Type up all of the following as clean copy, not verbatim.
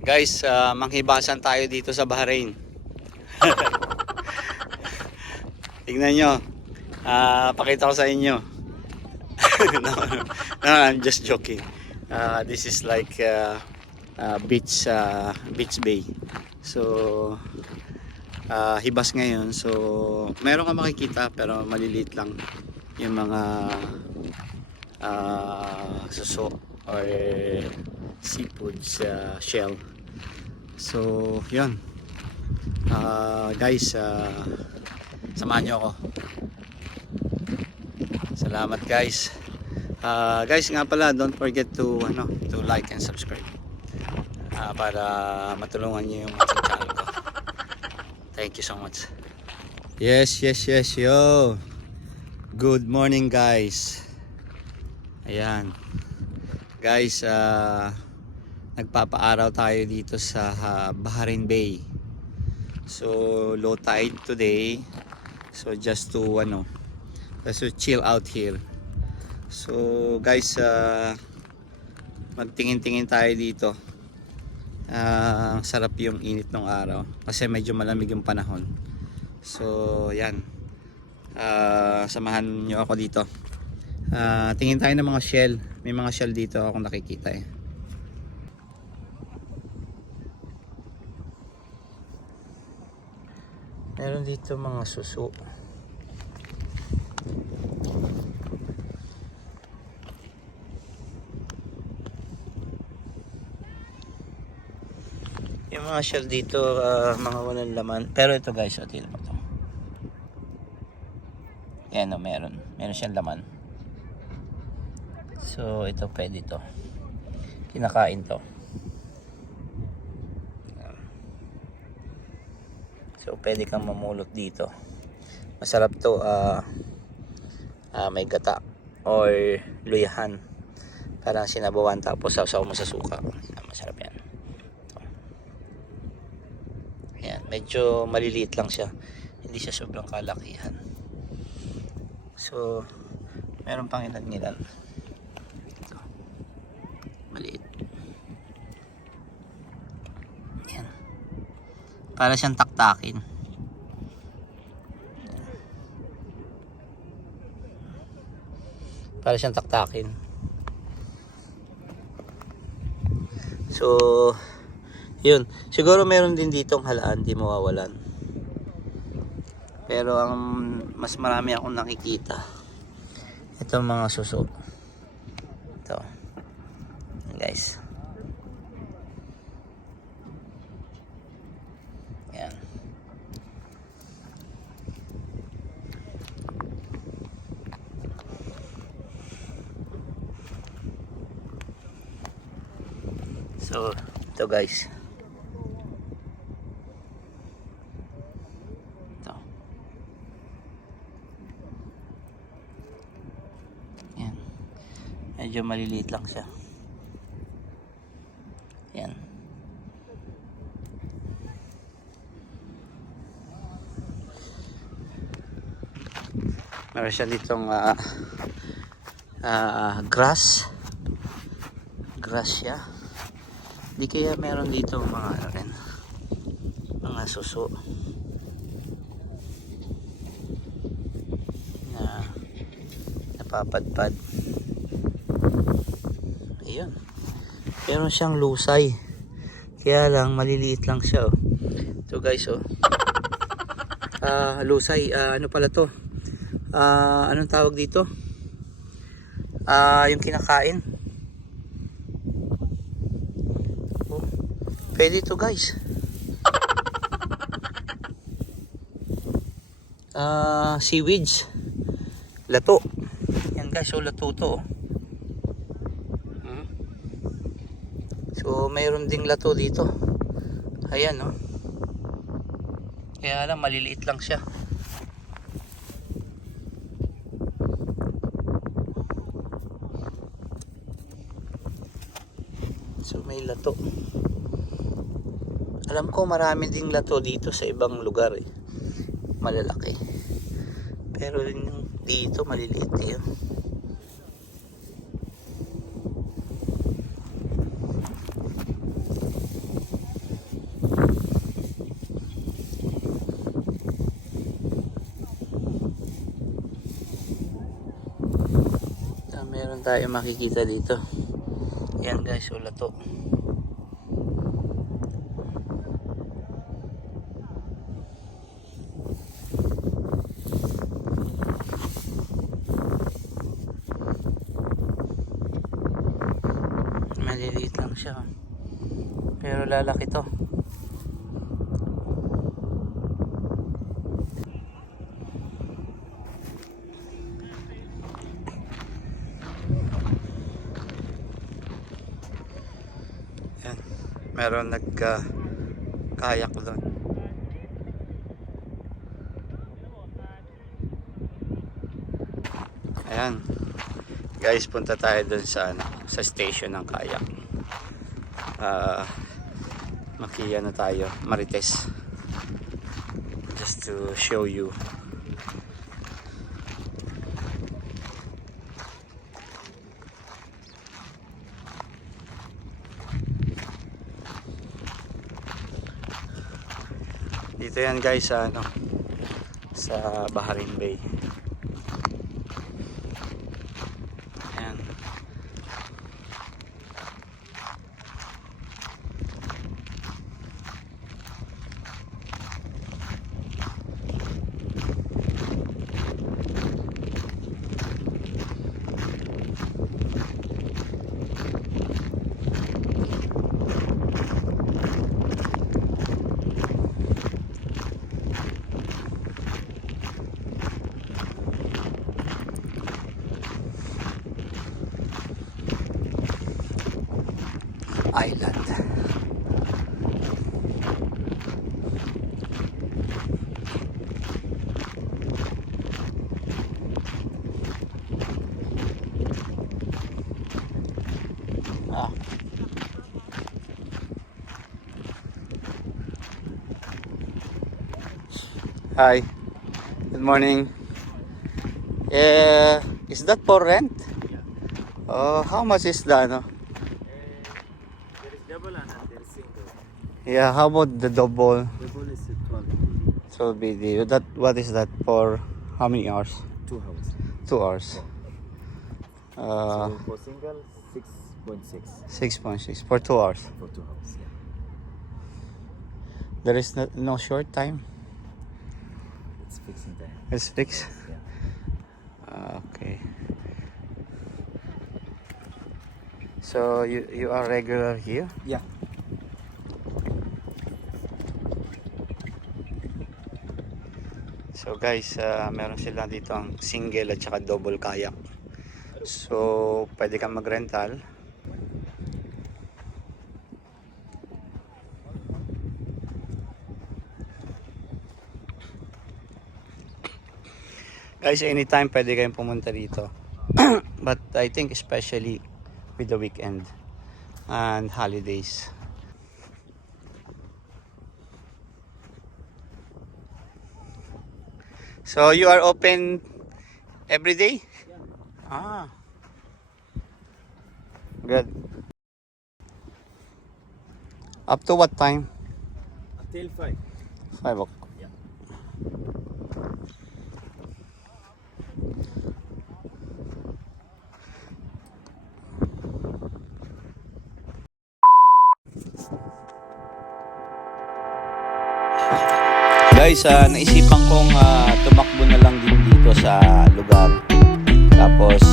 Guys, manghibasan tayo dito sa Bahrain. Tingnan nyo. Pakita ko sa inyo. No, I'm just joking. This is like beach bay. So hibas ngayon. So meron ka makikita pero maliliit lang yung mga suso or seafood shell. So yun, guys, samahan nyo ako. Salamat guys. Guys nga pala, don't forget to like and subscribe para matulungan nyo yung channel ko. Thank you so much. Yes, yo. Good morning guys. Ayan guys, nagpapaaraw tayo dito sa Bahrain Bay. So low tide today, so just to chill out here. So guys, magtingin-tingin tayo dito. Sarap yung init ng araw kasi medyo malamig yung panahon. So yan, samahan nyo ako dito. Tingin tayo ng mga shell. May mga shell dito akong nakikita eh. Meron dito mga suso. Yung mga shell dito, mga walang laman. Pero ito guys, tingnan mo to. Yan o, meron siyang laman. So ito pwede to. Kinakain to. So pwede kang mamulot dito. Masarap to, may gata or luyahan. Parang sinabawan tapos sausaw mo sa suka. Masarap yan. Ayan, medyo maliliit lang siya. Hindi siya sobrang kalakihan. So meron pang ilan. Maliit. Ayan. Para siyang taktakin. So yun, siguro meron din ditong halaan, di mawawalan. Pero ang mas marami akong nakikita, itong mga suso. Ito guys. Yan. So ito guys. Ito. Yan. Medyo maliliit lang siya. Yan. Meron siya ditong grass siya. Di kaya meron dito mga mga suso na napapadpad. Ayun. Meron siyang lusay. Kaya lang maliliit lang siya oh. So guys oh. Lusay, ano pala to? Anong tawag dito? Yung kinakain. Oh, pwede to guys. Seaweeds. Lato. Yan guys, so lato to. So mayroon ding lato dito. Ayan oh. Kaya lang maliliit lang siya. So may lato. Alam ko marami ding lato dito sa ibang lugar eh. Malalaki. Pero dito maliliit eh. meron tayo makikita dito. Yan guys, wala to. Maliliit lang siya, pero lalaki to. Yan, meron kayak doon. Ayan guys, punta tayo doon sa sa station ng kayak. Makiya na tayo, Marites, just to show you. Dito yan guys sa sa Baharin Bay. Ayan. Island. Hi. Good morning. Is that for rent? Oh, how much is that? No? There is double and there is single. Yeah, how about the double? Double is 12. 12 BD. That, what is that for? How many hours? 2 hours. 2 hours. So for single, 6.6 6.6 for 2 hours. for 2 hours. Yeah. There is no short time. It's fixing time. It's fixed. Yeah. Okay. So you are regular here? Yeah. So guys, meron sila dito ang single at saka double kayak. So pwede kang mag-rental. Guys, anytime pwede kayong pumunta dito. But I think especially with the weekend and holidays. So you are open every day? Ah. Good. Up to what time? Until 5. 5 o'clock. Yeah. Guys, naisipan kong tumakbo na lang din dito sa lugar. Tapos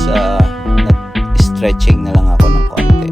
nag-stretching na lang ako ng konti.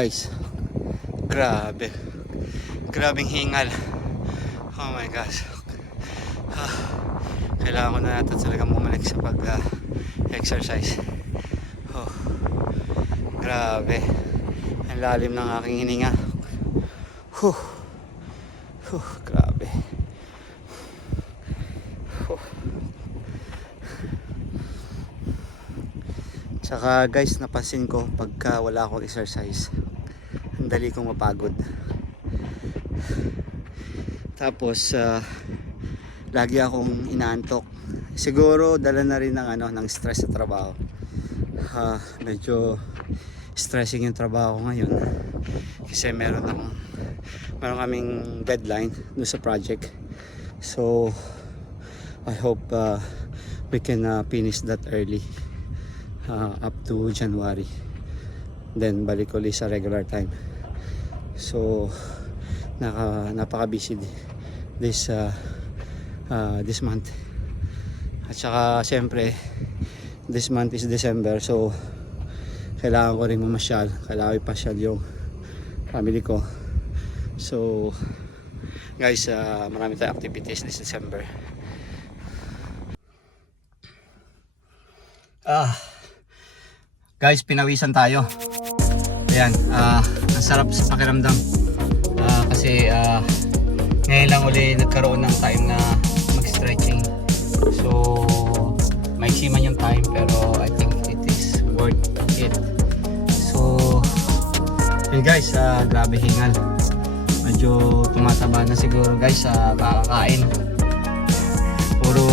Guys, grabe. Grabing hingal. Oh my gosh. Kailangan ko na natin talagang bumalik sa pag-exercise. Grabe. Ang lalim ng aking hininga. Grabe. Tsaka guys, napansin ko pagka wala akong exercise, ang dali kong mapagod. Tapos lagi akong inaantok. Siguro dala na rin ng stress sa trabaho. Medyo stressing yung trabaho ko ngayon kasi meron kaming deadline dun sa project. So I hope we can finish that early, up to January, then balik ulit sa regular time. So napaka busy this month. At saka siyempre this month is December, so kailangan ko rin mamasyal, kailangan ipasyal yung family ko. So guys, marami tayong activities this December. Guys, pinawisan tayo. Ayan, ang sarap sa pakiramdam. Kasi ngayon lang uli nagkaroon ng time na mag-stretching. So maiksi man yung time, pero I think it is worth it. So yun guys, grabe hingal. Medyo tumataba na siguro guys sa kakakain. Puro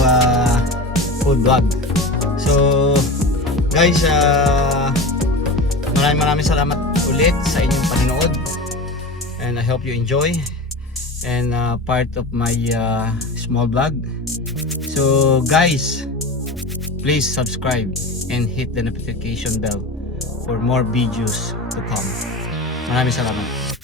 food vlog. So guys, maraming salamat ulit sa inyong panonood, and I hope you enjoy and part of my small vlog. So guys, please subscribe and hit the notification bell for more videos to come. Maraming salamat.